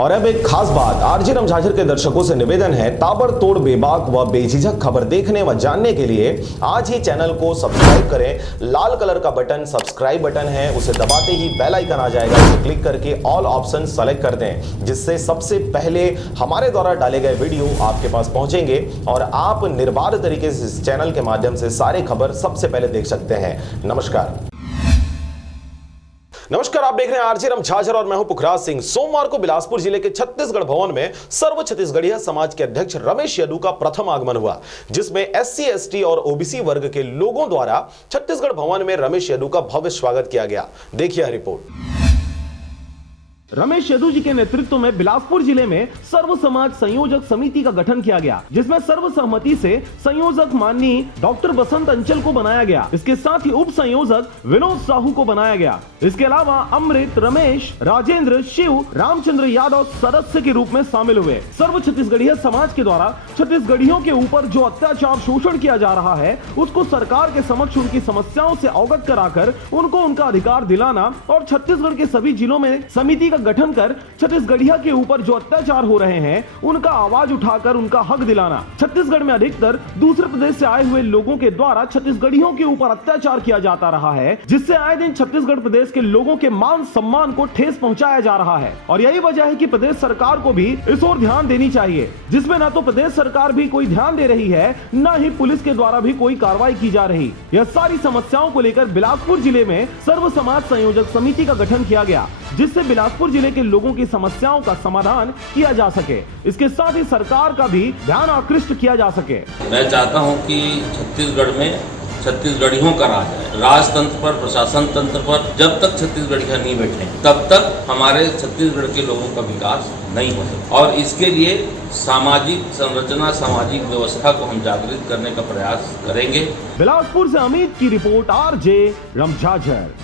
और अब एक खास बात, आरजे रमझाझर के दर्शकों से निवेदन है, ताबड़तोड़ बेबाक व बेझिझक खबर देखने व जानने के लिए आज ही चैनल को सब्सक्राइब करें। लाल कलर का बटन सब्सक्राइब बटन है, उसे दबाते ही बेल आइकन आ जाएगा, उसे क्लिक करके ऑल ऑप्शन सेलेक्ट कर दें, जिससे सबसे पहले हमारे द्वारा डाले गए वीडियो आपके पास पहुंचेंगे और आप निर्बाध तरीके से इस चैनल के माध्यम से सारे खबर सबसे पहले देख सकते हैं। नमस्कार, आप देख रहे हैं आरजे रमझाझर और मैं हूं पुखराज सिंह। सोमवार को बिलासपुर जिले के छत्तीसगढ़ भवन में सर्व छत्तीसगढ़िया समाज के अध्यक्ष रमेश यादव का प्रथम आगमन हुआ, जिसमें एससी, एसटी और ओबीसी वर्ग के लोगों द्वारा छत्तीसगढ़ भवन में रमेश यादव का भव्य स्वागत किया गया। देखिए रिपोर्ट। रमेश यादव जी के नेतृत्व में बिलासपुर जिले में सर्व समाज संयोजक समिति का गठन किया गया, जिसमें सर्वसम्मति से संयोजक माननीय डॉक्टर बसंत अंचल को बनाया गया। इसके साथ ही उप संयोजक विनोद साहू को बनाया गया। इसके अलावा अमृत, रमेश, राजेंद्र, शिव, रामचंद्र यादव सदस्य के रूप में शामिल हुए। सर्व छत्तीसगढ़िया समाज के द्वारा छत्तीसगढ़ियों के ऊपर जो अत्याचार शोषण किया जा रहा है, उसको सरकार के समक्ष उनकी समस्याओं से अवगत कराकर उनको उनका अधिकार दिलाना और छत्तीसगढ़ के सभी जिलों में समिति गठन कर छत्तीसगढ़िया के ऊपर जो अत्याचार हो रहे हैं उनका आवाज उठाकर उनका हक दिलाना। छत्तीसगढ़ में अधिकतर दूसरे प्रदेश से आए हुए लोगों के द्वारा छत्तीसगढ़ियों के ऊपर अत्याचार किया जाता रहा है, जिससे आए दिन छत्तीसगढ़ प्रदेश के लोगों के मान सम्मान को ठेस पहुंचाया जा रहा है। और यही वजह है कि प्रदेश सरकार को भी इस ओर ध्यान देनी चाहिए, जिसमें न तो प्रदेश सरकार भी कोई ध्यान दे रही है, न ही पुलिस के द्वारा भी कोई कार्रवाई की जा रही। यह सारी समस्याओं को लेकर बिलासपुर जिले में सर्व समाज संयोजक समिति का गठन किया गया, जिससे बिलासपुर जिले के लोगों की समस्याओं का समाधान किया जा सके। इसके साथ ही सरकार का भी ध्यान आकृष्ट किया जा सके। मैं चाहता हूं कि छत्तीसगढ़ में छत्तीसगढ़ियों का राज है। राजतंत्र पर, प्रशासन तंत्र पर जब तक छत्तीसगढ़िया नहीं बैठे तब तक हमारे छत्तीसगढ़ के लोगों का विकास नहीं हो सकता। और इसके लिए सामाजिक संरचना, सामाजिक व्यवस्था को हम जागृत करने का प्रयास करेंगे। बिलासपुर से अमित की रिपोर्ट, आरजे रमझाझर।